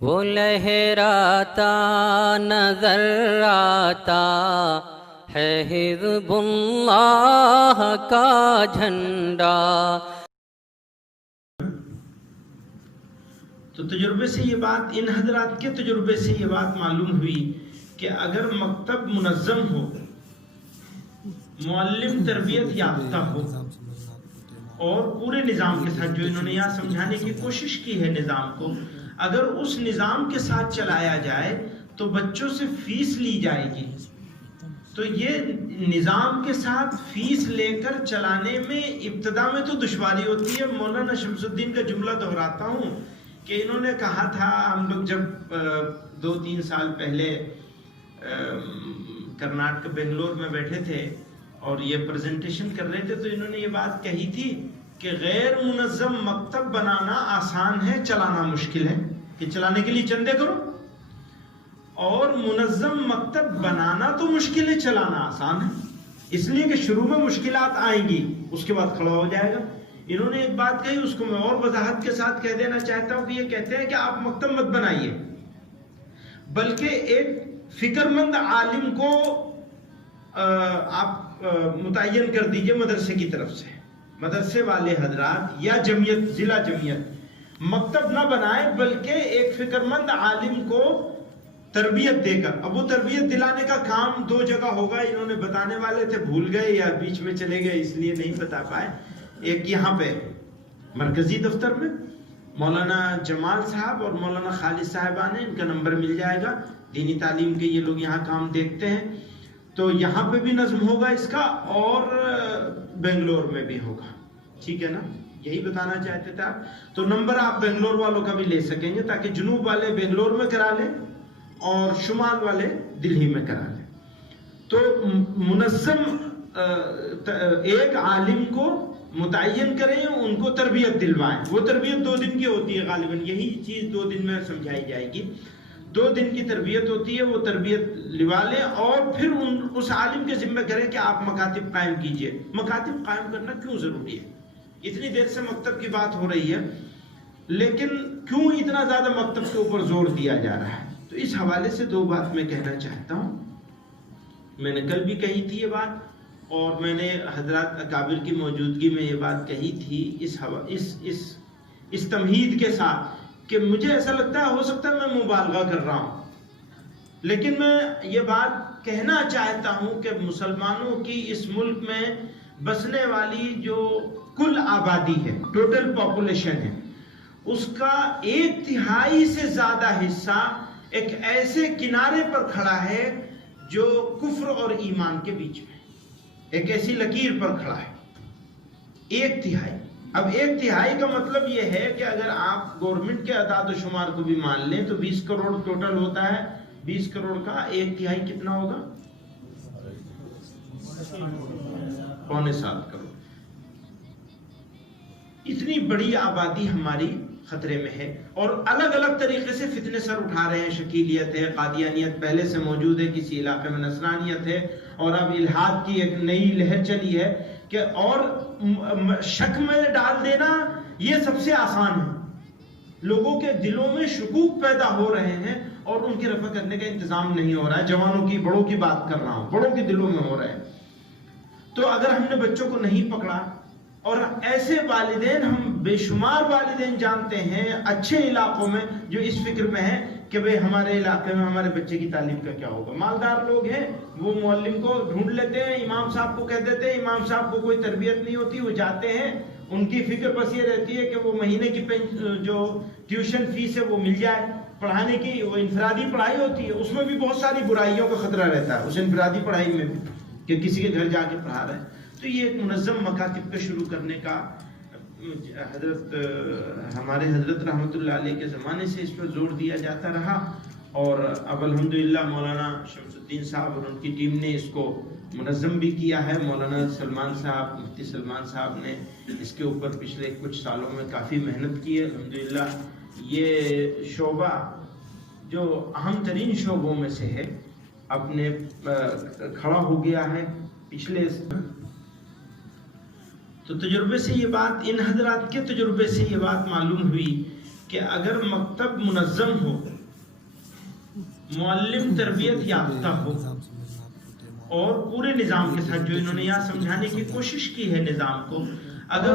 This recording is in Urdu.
وہ لہراتا نظر آتا ہے حزب اللہ کا جھنڈا۔ تو تجربے سے یہ بات، ان حضرات کے تجربے سے یہ بات معلوم ہوئی کہ اگر مکتب منظم ہو، معلم تربیت یافتہ ہو اور پورے نظام کے ساتھ، جو انہوں نے یہاں سمجھانے کی کوشش کی ہے نظام کو، اگر اس نظام کے ساتھ چلایا جائے تو بچوں سے فیس لی جائے گی۔ تو یہ نظام کے ساتھ فیس لے کر چلانے میں ابتدا میں تو دشواری ہوتی ہے۔ مولانا شمس الدین کا جملہ دہراتا ہوں کہ انہوں نے کہا تھا، ہم لوگ جب 2-3 سال پہلے کرناٹک بنگلور میں بیٹھے تھے اور یہ پریزنٹیشن کر رہے تھے، تو انہوں نے یہ بات کہی تھی کہ غیر منظم مکتب بنانا آسان ہے، چلانا مشکل ہے، کہ چلانے کے لیے چندے کرو، اور منظم مکتب بنانا تو مشکل ہے، چلانا آسان ہے، اس لیے کہ شروع میں مشکلات آئیں گی، اس کے بعد کھڑا ہو جائے گا۔ انہوں نے ایک بات کہی، اس کو میں اور وضاحت کے ساتھ کہہ دینا چاہتا ہوں کہ یہ کہتے ہیں کہ آپ مکتب مت بنائیے، بلکہ ایک فکر مند عالم کو آپ متعین کر دیجئے مدرسے کی طرف سے، مدرسے والے حضرات یا جمعیت، ضلع جمعیت مکتب نہ بنائے، بلکہ ایک فکر مند عالم کو تربیت دے کر، اب وہ تربیت دلانے کا کام 2 جگہ ہوگا، انہوں نے بتانے والے تھے، بھول گئے یا بیچ میں چلے گئے اس لیے نہیں بتا پائے۔ ایک یہاں پہ مرکزی دفتر میں مولانا جمال صاحب اور مولانا خالد صاحبان ہیں، ان کا نمبر مل جائے گا، دینی تعلیم کے یہ لوگ یہاں کام دیکھتے ہیں، تو یہاں پہ بھی نظم ہوگا اس کا، اور بنگلور میں بھی ہوگا، ٹھیک ہے نا؟ یہی بتانا چاہتے تھے آپ۔ تو نمبر آپ بنگلور والوں کا بھی لے سکیں گے، تاکہ جنوب والے بنگلور میں کرا لیں اور شمال والے دلی میں کرا لیں۔ تو منظم ایک عالم کو متعین کریں، ان کو تربیت دلوائیں، وہ تربیت 2 دن کی ہوتی ہے غالباً، یہی چیز 2 دن میں سمجھائی جائے گی، 2 دن کی تربیت ہوتی ہے، وہ تربیت لوا لیں اور پھر اس عالم کے ذمہ کریں کہ آپ مکاتب قائم کیجئے۔ مکاتب قائم کرنا کیوں ضروری ہے؟ اتنی دیر سے مکتب کی بات ہو رہی ہے، لیکن کیوں اتنا زیادہ مکتب کے اوپر زور دیا جا رہا ہے؟ تو اس حوالے سے 2 بات میں کہنا چاہتا ہوں۔ میں نے کل بھی کہی تھی یہ بات، اور میں نے حضرات اکابر کی موجودگی میں یہ بات کہی تھی اس تمہید کے ساتھ کہ مجھے ایسا لگتا ہے، ہو سکتا ہے میں مبالغہ کر رہا ہوں، لیکن میں یہ بات کہنا چاہتا ہوں کہ مسلمانوں کی اس ملک میں بسنے والی جو کل آبادی ہے، ٹوٹل پاپولیشن ہے، اس کا 1/3 سے زیادہ حصہ ایک ایسے کنارے پر کھڑا ہے جو کفر اور ایمان کے بیچ میں، ایک ایسی لکیر پر کھڑا ہے، 1/3۔ اب 1/3 کا مطلب یہ ہے کہ اگر آپ گورنمنٹ کے اعداد و شمار کو بھی مان لیں تو 20 کروڑ ٹوٹل ہوتا ہے، 20 کروڑ کا 1/3 کتنا ہوگا؟ 6.25 کروڑ۔ اتنی بڑی آبادی ہماری خطرے میں ہے، اور الگ الگ طریقے سے فتنے سر اٹھا رہے ہیں، شکیلیت ہے، قادیانیت پہلے سے موجود ہے، کسی علاقے میں نصرانیت ہے، اور اب الحاد کی ایک نئی لہر چلی ہے کہ اور شک میں ڈال دینا یہ سب سے آسان ہے۔ لوگوں کے دلوں میں شکوک پیدا ہو رہے ہیں اور ان کی رفع کرنے کا انتظام نہیں ہو رہا ہے۔ جوانوں کی، بڑوں کی بات کر رہا ہوں، بڑوں کے دلوں میں ہو رہے ہیں۔ تو اگر ہم نے بچوں کو نہیں پکڑا، اور ایسے والدین ہم بے شمار والدین جانتے ہیں اچھے علاقوں میں جو اس فکر میں ہیں کہ بھئی ہمارے علاقے میں ہمارے بچے کی تعلیم کا کیا ہوگا۔ مالدار لوگ ہیں، وہ معلم کو ڈھونڈ لیتے ہیں، امام صاحب کو کہہ دیتے ہیں، امام صاحب کو کوئی تربیت نہیں ہوتی، وہ جاتے ہیں، ان کی فکر بس یہ رہتی ہے کہ وہ مہینے کی جو ٹیوشن فیس ہے وہ مل جائے، پڑھانے کی وہ انفرادی پڑھائی ہوتی ہے، اس میں بھی بہت ساری برائیوں کا خطرہ رہتا ہے، اس انفرادی پڑھائی میں بھی، کہ کسی کے گھر جا کے پڑھا رہے ہیں۔ تو یہ ایک منظم مکاتب کا شروع کرنے کا ہمارے حضرت رحمۃ اللہ علیہ کے زمانے سے اس پر زور دیا جاتا رہا، اور اب الحمدللہ مولانا شمس الدین صاحب اور ان کی ٹیم نے اس کو منظم بھی کیا ہے۔ مولانا سلمان صاحب، مفتی سلمان صاحب نے اس کے اوپر پچھلے کچھ سالوں میں کافی محنت کی ہے۔ الحمدللہ یہ شعبہ جو اہم ترین شعبوں میں سے ہے، اپنے کھڑا ہو گیا ہے پچھلے۔ تو تجربے سے یہ بات، ان حضرات کے تجربے سے یہ بات معلوم ہوئی کہ اگر مکتب منظم ہو، معلم تربیت یافتہ ہو، اور پورے نظام کے ساتھ جو انہوں نے یہاں سمجھانے کی کوشش کی ہے نظام کو، اگر